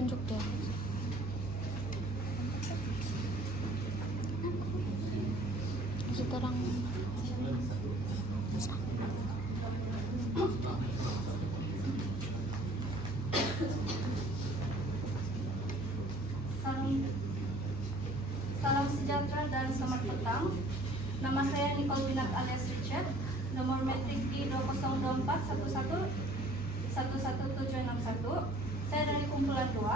tunjuk dia. Masih terang. Salam sejahtera dan selamat petang. Nama saya Nicole Winat alias Richard. Nomor metrik I202411111761. Saya dari kumpulan 2.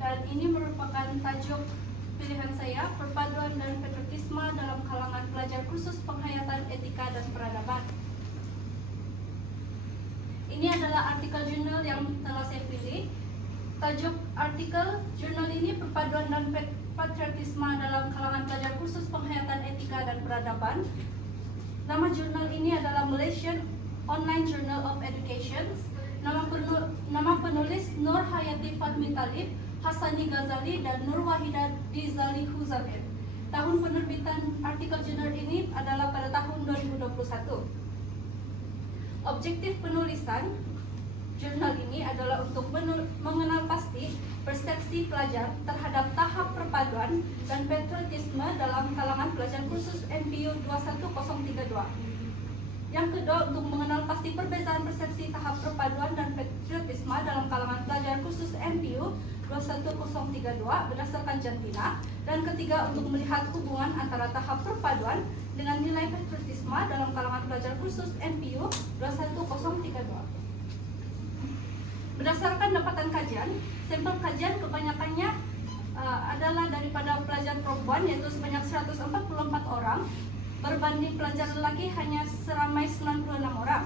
Dan ini merupakan tajuk pilihan saya, perpaduan dan patriotisme dalam kalangan pelajar khusus penghayatan etika dan peradaban. Ini adalah artikel jurnal yang telah saya pilih. Tajuk artikel jurnal ini perpaduan dan patriotisme dalam kalangan pelajar khusus penghayatan etika dan peradaban. Nama jurnal ini adalah Malaysian Online Journal of Education. Nama penulis Nur Hayati Fatmi Talib, Hassani Ghazali, dan Nur Wahidah Dizali Huzamir. Tahun penerbitan artikel jurnal ini adalah pada tahun 2021. Objektif penulisan jurnal ini adalah untuk mengenal pasti persepsi pelajar terhadap tahap perpaduan dan patriotisme dalam kalangan pelajar khusus MPU 21032. Yang kedua, untuk mengenal pasti perbezaan persepsi tahap perpaduan dan patriotisme dalam kalangan pelajar khusus MPU 21032 berdasarkan jantina. Dan ketiga, untuk melihat hubungan antara tahap perpaduan dengan nilai patriotisme dalam kalangan pelajar khusus MPU 21032. Berdasarkan dapatan kajian, sampel kajian kebanyakannya adalah daripada pelajar perempuan, yaitu sebanyak 144 orang, berbanding pelajar lelaki hanya seramai 96 orang.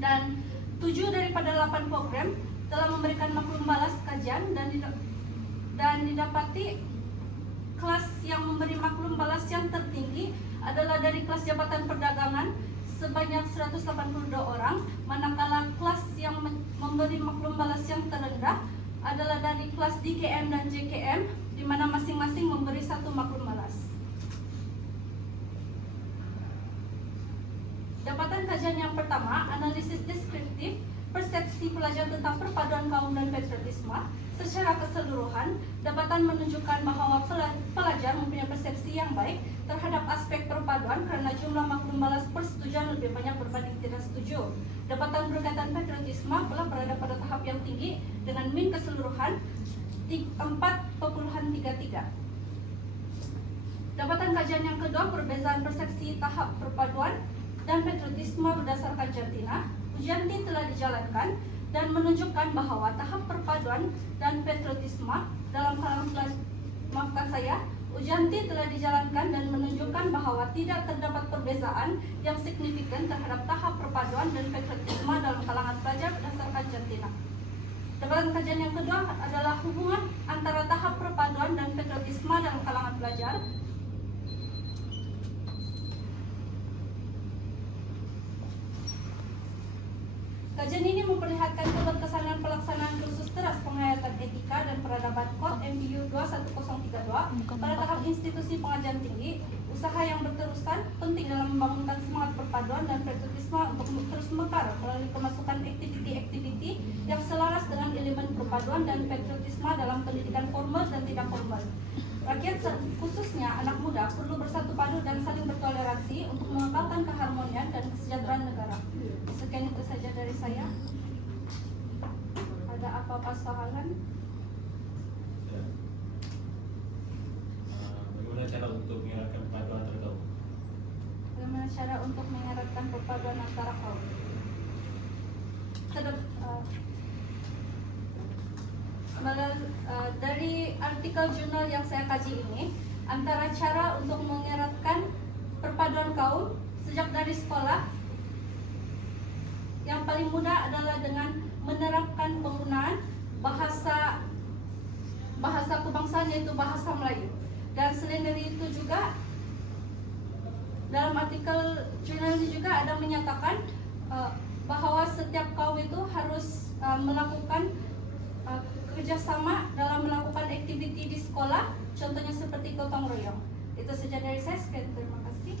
Dan 7 daripada 8 program telah memberikan maklum balas kajian dan didapati kelas yang memberi maklum balas yang tertinggi adalah dari kelas Jabatan Perdagangan sebanyak 182 orang, manakala kelas yang memberi maklum balas yang terendah adalah dari kelas DKM dan JKM, di mana masing-masing memberi 1 maklum balas. Dapatan kajian yang pertama, analisis deskriptif persepsi pelajar tentang perpaduan kaum dan patriotisme. Secara keseluruhan, dapatan menunjukkan bahwa pelajar mempunyai persepsi yang baik terhadap aspek perpaduan karena jumlah maklum balas persetujuan lebih banyak berbanding tidak setuju. Dapatan berkaitan patriotisme pula berada pada tahap yang tinggi dengan min keseluruhan 4,33. Dapatan kajian yang kedua, perbezaan persepsi tahap perpaduan dan patriotisme berdasarkan jantina. Ujian T telah dijalankan dan menunjukkan bahwa tahap perpaduan dan patriotisme dalam kalangan ujian T telah dijalankan dan menunjukkan bahwa tidak terdapat perbezaan yang signifikan terhadap tahap perpaduan dan patriotisme dalam kalangan pelajar berdasarkan jantina. Dapatan kajian yang kedua adalah hubungan antara tahap perpaduan dan patriotisme dalam kalangan pelajar. Kajian ini memperlihatkan keberkesanan pelaksanaan kursus teras penghayatan etika dan peradaban KOT MPU 21032 pada tahap institusi pengajian tinggi. Usaha yang berterusan penting dalam membangunkan semangat perpaduan dan patriotisme untuk terus mekar melalui kemasukan aktiviti-aktiviti yang selaras dengan elemen perpaduan dan patriotisme dalam pendidikan formal dan tidak formal. Rakyat khususnya anak muda perlu bersatu padu dan saling bertoleransi untuk mengekalkan keharmonian dan kesejahteraan negara. Sekian itu saja dari saya. Ada apa-apa soalan? Bagaimana cara untuk mengeratkan perpaduan antar kaum? Bagaimana cara untuk mengeratkan perpaduan antara kaum? Dari artikel jurnal yang saya kaji ini, antara cara untuk mengeratkan perpaduan kaum sejak dari sekolah, yang paling mudah adalah dengan menerapkan penggunaan bahasa kebangsaan, yaitu bahasa Melayu. Dan selain dari itu juga, dalam artikel jurnal ini juga ada menyatakan bahwa setiap kaum itu harus melakukan kerjasama dalam melakukan aktiviti di sekolah, contohnya seperti gotong royong. Itu saja dari saya. Sekian, terima kasih.